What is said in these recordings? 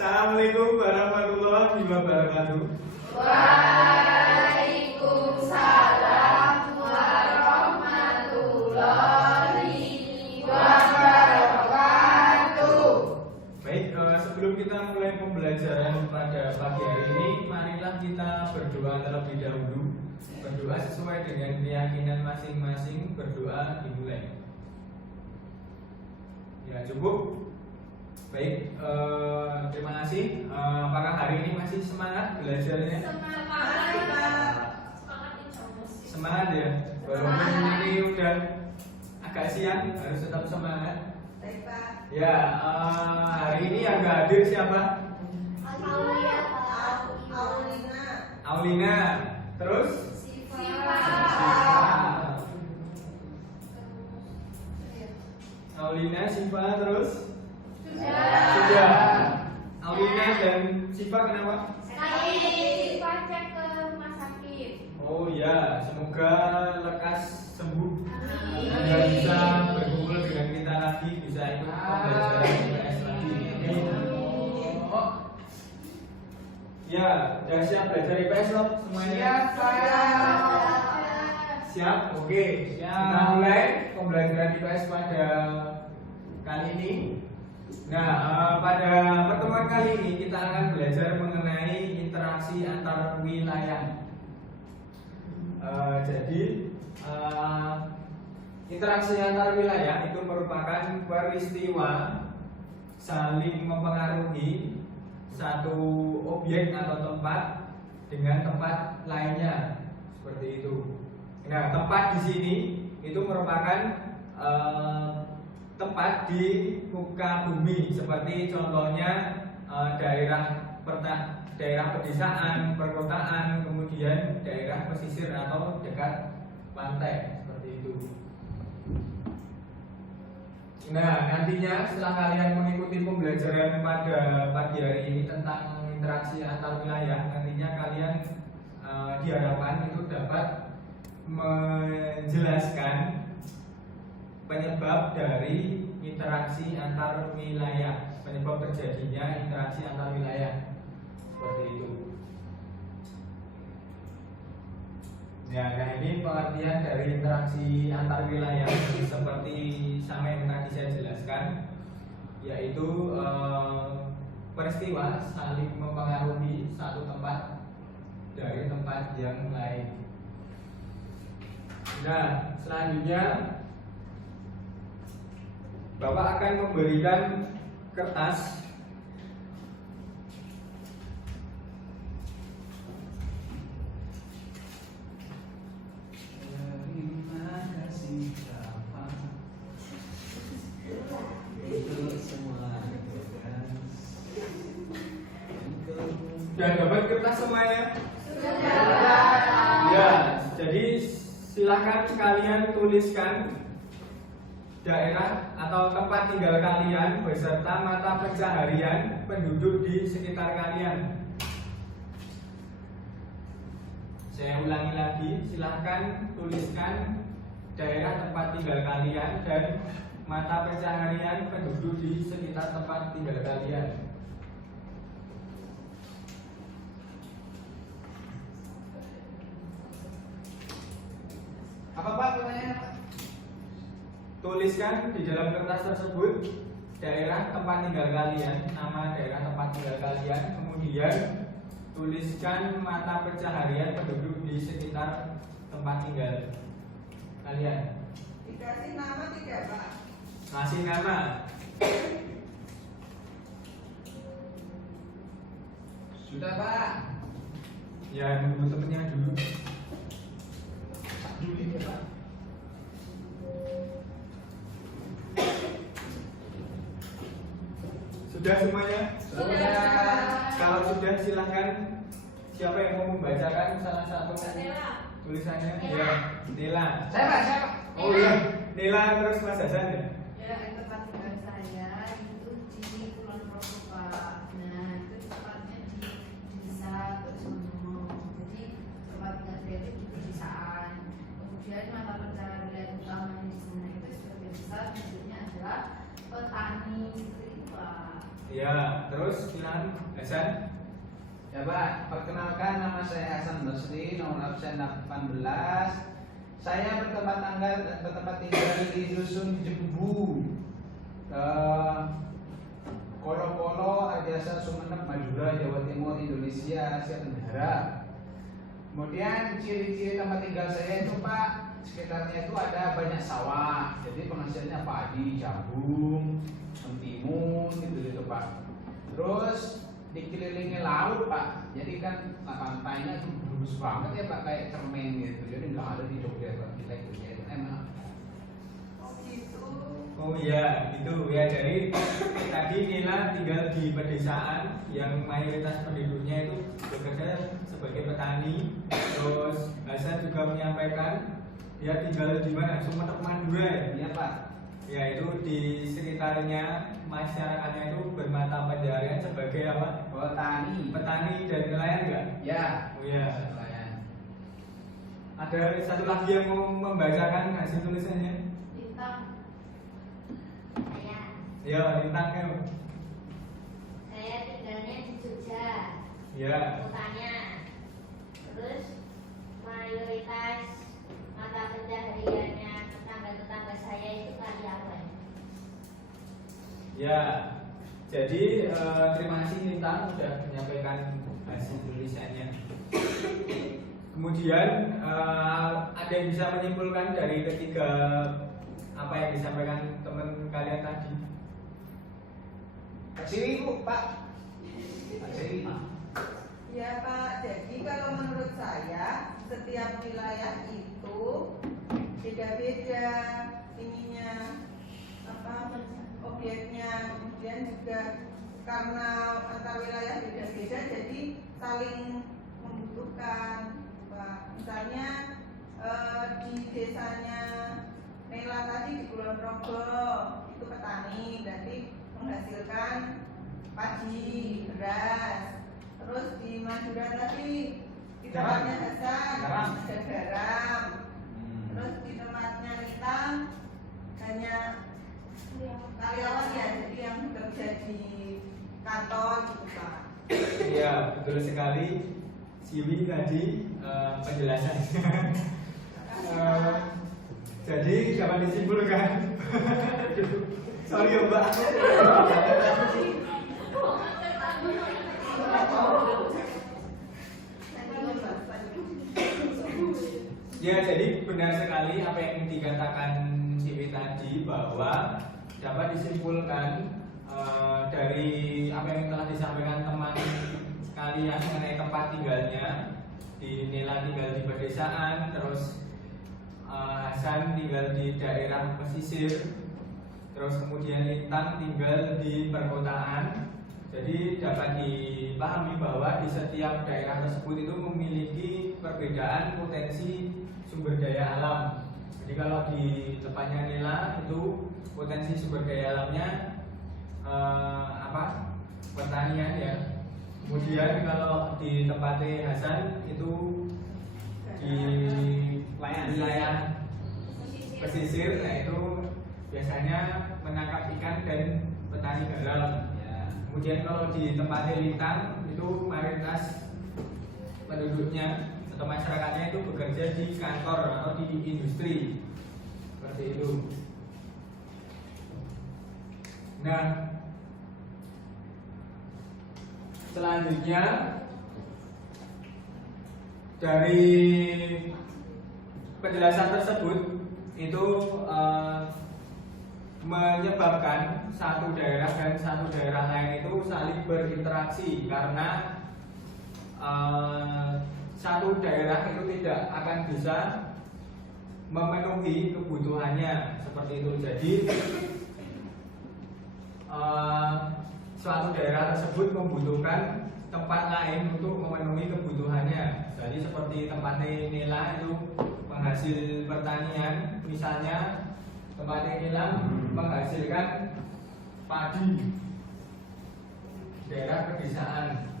Assalamualaikum warahmatullahi wabarakatuh. Waalaikumsalam warahmatullahi wabarakatuh. Baik, sebelum kita mulai pembelajaran pada pagi hari ini, marilah kita berdoa terlebih dahulu. Berdoa sesuai dengan keyakinan masing-masing. Berdoa dimulai. Ya, cukup. Baik, terima kasih. Apakah hari ini masih semangat belajarnya? Semangat ya. Walaupun ini udah agak siang, harus tetap semangat. Baik, Pak. Ya, hari ini yang nggak hadir siapa? Aulina. Terus? Aulina, Siva, terus? Sudah. Aulina dan Siva kenapa? Oh ya, semoga lekas sembuh dan bisa berkumpul dengan kita lagi, bisa ikut pembelajaran IPS lagi. Ya, sudah siap belajar IPS loh semuanya? Siap, oke. Kita mulai pembelajaran IPS pada kali ini. Nah, pada pertemuan kali ini kita akan belajar mengenai interaksi antar wilayah. Jadi interaksi antar wilayah itu merupakan peristiwa saling mempengaruhi satu objek atau tempat dengan tempat lainnya, seperti itu. Nah, tempat di sini itu merupakan tempat di muka bumi, seperti contohnya daerah pedesaan, perkotaan, kemudian daerah pesisir atau dekat pantai, seperti itu. Nah, nantinya setelah kalian mengikuti pembelajaran pada pagi hari ini tentang interaksi antar wilayah, nantinya kalian diharapkan itu dapat menjelaskan penyebab dari interaksi antar wilayah, penyebab terjadinya interaksi antar wilayah, seperti itu. Ya, nah ini pengertian dari interaksi antar wilayah seperti sama yang tadi saya jelaskan, yaitu peristiwa saling mempengaruhi satu tempat dari tempat yang lain. Nah, selanjutnya Bapak akan memberikan kertas dan dapat kertas semuanya? Ya, jadi silakan kalian tuliskan daerah atau tempat tinggal kalian beserta mata pencaharian penduduk di sekitar kalian. Saya ulangi lagi, silahkan tuliskan daerah tempat tinggal kalian dan mata pencaharian penduduk di sekitar tempat tinggal kalian. Apa Pak pertanyaannya Pak? Tuliskan di dalam kertas tersebut daerah tempat tinggal kalian, nama daerah tempat tinggal kalian, kemudian tuliskan mata pencaharian penduduk di sekitar tempat tinggal kalian. Dikasih nama tidak, Pak? Kasih nama. Sudah, Pak. Ya, nunggu temennya dulu. Sudah semuanya? Sudah. Kalau sudah silahkan. Siapa yang mau membacakan salah satu tulisannya? Ya, Nela. Saya, Pak. Oh iya, Nela terus Mas Hasan ya? Ya, tempat tinggal saya itu di Kulon Progo, Pak. Nah, itu tempatnya di desa Besono. Jadi tempat tinggal saya itu di pedesaan. Kemudian mata pencaharian utamanya di sana itu sebagian besar maksudnya adalah petani, gitu, Pak. Ya, terus silakan Hasan. Ya Pak, perkenalkan nama saya Hasan Basri, nomor absen 18. Saya bertempat tinggal di Dusun Jembu, Kolo-Kolo, Arjasa, Sumeneb, Madura, Jawa Timur, Indonesia, Asia Tenggara. Kemudian ciri-ciri tempat tinggal saya itu Pak, sekitarnya itu ada banyak sawah, jadi penghasilnya padi, jagung, mentimun gitu Pak. Terus dikelilingi laut Pak, jadi kan pantainya itu bagus banget ya Pak, kayak cermin gitu, jadi nggak ada di Jogja Pak, kita ikutnya itu emang. Oh gitu. Oh iya, gitu ya. Jadi tadi Nila tinggal di pedesaan yang mayoritas penduduknya itu bekerja sebagai petani. Terus Hasan juga menyampaikan dia tinggal di mana? Sumeneb Madura ya? Iya Pak. Ya itu di sekitarnya masyarakatnya itu bermata pencaharian sebagai apa? Petani. Petani dan nelayan enggak? Ya. Oh iya. Nelayan. Ada satu lagi yang mau membacakan hasil tulisannya? Bintang. Ya, Lintang. Saya tinggalnya di Jogja, Ya. kotanya. Terus mayoritas mata pencahariannya tetangga-tetangga saya itu karyawan. Ya, jadi terima kasih Lintang sudah menyampaikan hasil tulisannya. Kemudian ada yang bisa menyimpulkan dari ketiga apa yang disampaikan teman kalian tadi? Pak Siri Bu, Pak. Pak Siri. Ya Pak, jadi kalau menurut saya setiap wilayah itu beda-beda ininya apa objeknya, kemudian juga karena antar wilayah beda-beda jadi saling membutuhkan Pak. Misalnya di desanya Nela tadi di Kulon Progo itu petani, berarti menghasilkan padi, beras. Terus di Madura tadi di tempatnya Hasan Garam. ada garam. Terus di tempatnya Lintang hanya karyawan ya, jadi yang bekerja di kantor gitu Pak. Iya, betul sekali. Siwi tadi penjelasannya. Jadi dapat disimpulkan. Sorry ya Mbak. Ya, jadi benar sekali apa yang dikatakan Siwi tadi bahwa dapat disimpulkan dari apa yang telah disampaikan teman sekalian mengenai tempat tinggalnya. Di Nela tinggal di pedesaan, terus Hasan tinggal di daerah pesisir, terus kemudian Lintang tinggal di perkotaan. Jadi dapat dipahami bahwa di setiap daerah tersebut itu memiliki perbedaan potensi sumber daya alam. Jadi kalau di tempatnya Nela itu potensi sumber daya alamnya pertanian ya. Kemudian kalau di tempatnya Hasan itu di wilayah pesisir, nah itu biasanya menangkap ikan dan petani garam. Ya. Kemudian kalau di tempatnya Lintang itu mayoritas penduduknya atau masyarakatnya itu bekerja di kantor atau di industri seperti itu. Nah, selanjutnya dari penjelasan tersebut itu menyebabkan satu daerah dan satu daerah lain itu saling berinteraksi karena satu daerah itu tidak akan bisa memenuhi kebutuhannya seperti itu. Jadi suatu daerah tersebut membutuhkan tempat lain untuk memenuhi kebutuhannya. Jadi seperti tempatnya Nela itu penghasil pertanian, misalnya tempatnya Nela menghasilkan padi, daerah pedesaan.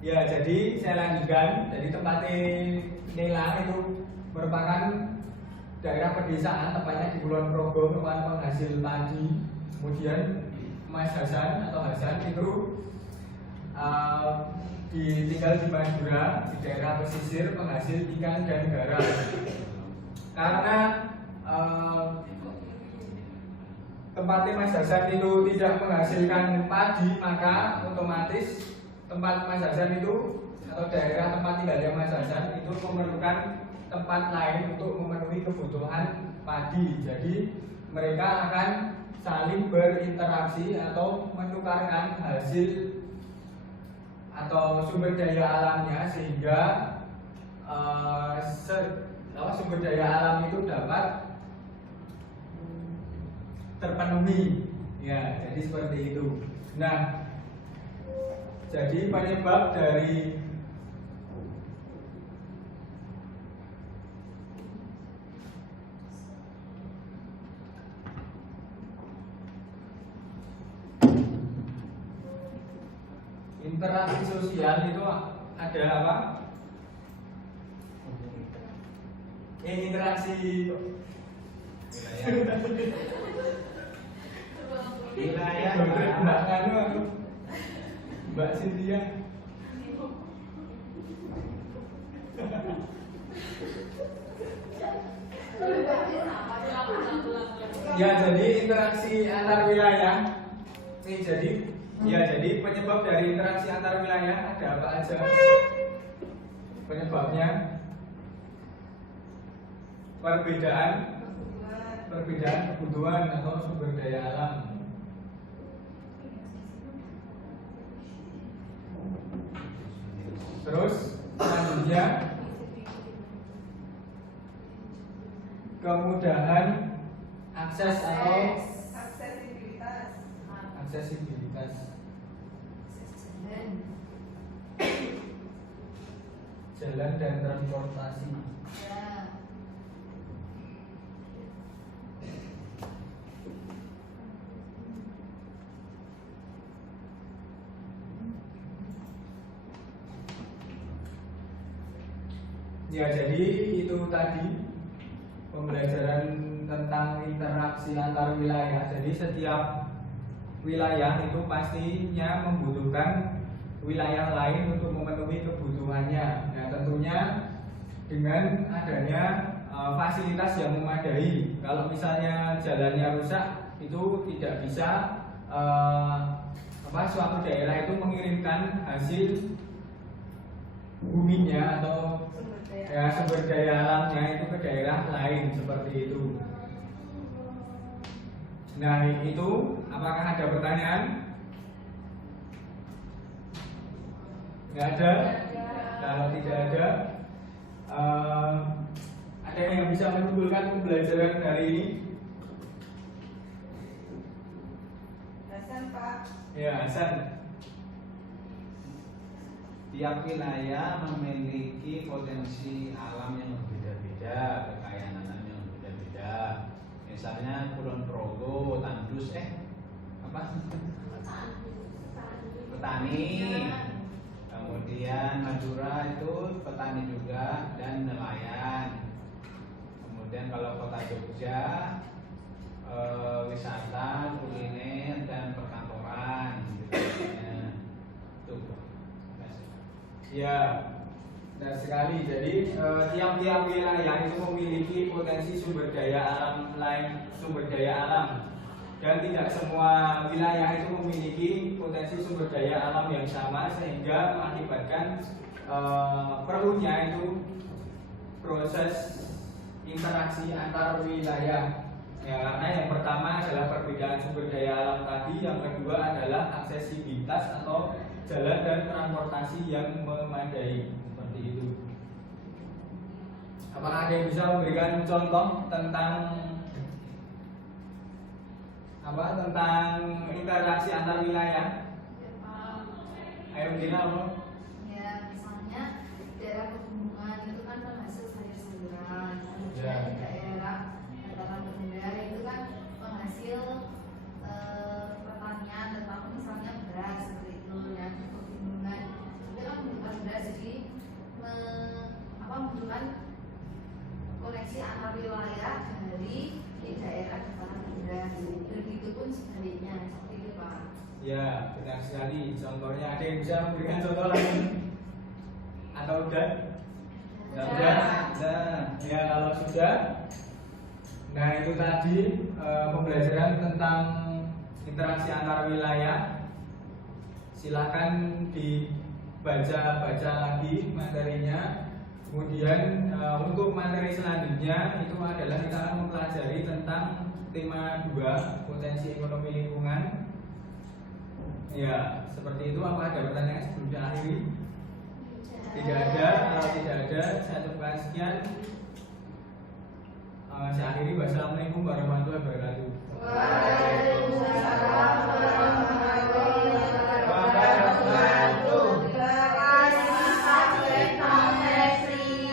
Ya, jadi saya lanjutkan. Jadi tempat Nela itu merupakan daerah pedesaan, tepatnya di Kulon Progo, merupakan penghasil padi. Kemudian Mas Hasan atau Hasan itu tinggal di Madura, di daerah pesisir, penghasil ikan dan garam. Karena tempatnya Mas Hasan itu tidak menghasilkan padi, maka otomatis tempat Mas Hasan itu atau daerah tempat tinggalnya Mas Hasan itu memerlukan tempat lain untuk memenuhi kebutuhan padi. Jadi mereka akan saling berinteraksi atau menukarkan hasil atau sumber daya alamnya sehingga sumber daya alam itu dapat terpenuhi. Ya, jadi seperti itu. Nah, jadi penyebab dari interaksi sosial itu ada apa? Interaksi wilayah Mbak Kanu, Mbak Cynthia. Ya, jadi interaksi antar wilayah. Jadi penyebab dari interaksi antar wilayah ada apa aja? Penyebabnya perbedaan kebutuhan atau sumber daya alam. Terus selanjutnya kemudahan akses atau aksesibilitas. Jalan dan transportasi. Ya, jadi itu tadi pembelajaran tentang interaksi antar wilayah. Jadi setiap wilayah itu pastinya membutuhkan wilayah lain untuk memenuhi kebutuhannya. Nah, tentunya dengan adanya fasilitas yang memadai. Kalau misalnya jalannya rusak, itu tidak bisa suatu daerah itu mengirimkan hasil buminya atau sumber daya alamnya itu ke daerah lain seperti itu. Nah, itu apakah ada pertanyaan? Nggak ada? Kalau tidak ada, ada yang bisa menyimpulkan pembelajaran hari ini? Hasan, Pak. Ya, Hasan. Tiap wilayah memiliki potensi alam yang berbeda-beda, kekayaan alam yang berbeda-beda. Misalnya Kulon Progo, tandus petani. Kemudian Madura itu petani juga dan nelayan. Kemudian kalau kota Jogja wisata, kuliner dan perkantoran. Ya, benar sekali. Jadi tiap-tiap wilayah itu memiliki potensi sumber daya alam dan tidak semua wilayah itu memiliki potensi sumber daya alam yang sama sehingga mengakibatkan perlunya itu proses interaksi antar wilayah. Ya, karena yang pertama adalah perbedaan sumber daya alam tadi, yang kedua adalah aksesibilitas atau jalan dan transportasi yang memadai seperti itu. Apakah ada yang bisa memberikan contoh tentang interaksi antar wilayah? Ayo Dina, Ya, misalnya daerah pegunungan itu kan penghasil sayur-sayuran, Ya. kemudian daerah dataran rendah itu kan penghasil pertanian, terutama misalnya beras seperti itu ya. Pegunungan itu kan Ya, benar sekali. Contohnya ada yang bisa memberikan contoh lagi? Atau udah? Sudah? Ya, kalau sudah, nah itu tadi pembelajaran tentang interaksi antar wilayah. Silahkan dibaca lagi materinya. Kemudian untuk materi selanjutnya itu adalah kita akan mempelajari tentang tema 2, potensi ekonomi lingkungan. Ya, seperti itu. Apa ada pertanyaan sebelum saya akhiri? Tidak ada. Kalau tidak ada, saya cukupkan sekian. Saya akhiri. Wassalamualaikum warahmatullahi wabarakatuh. Waalaikumsalam warahmatullahi wabarakatuh. Terima kasih Pak Jeffrey.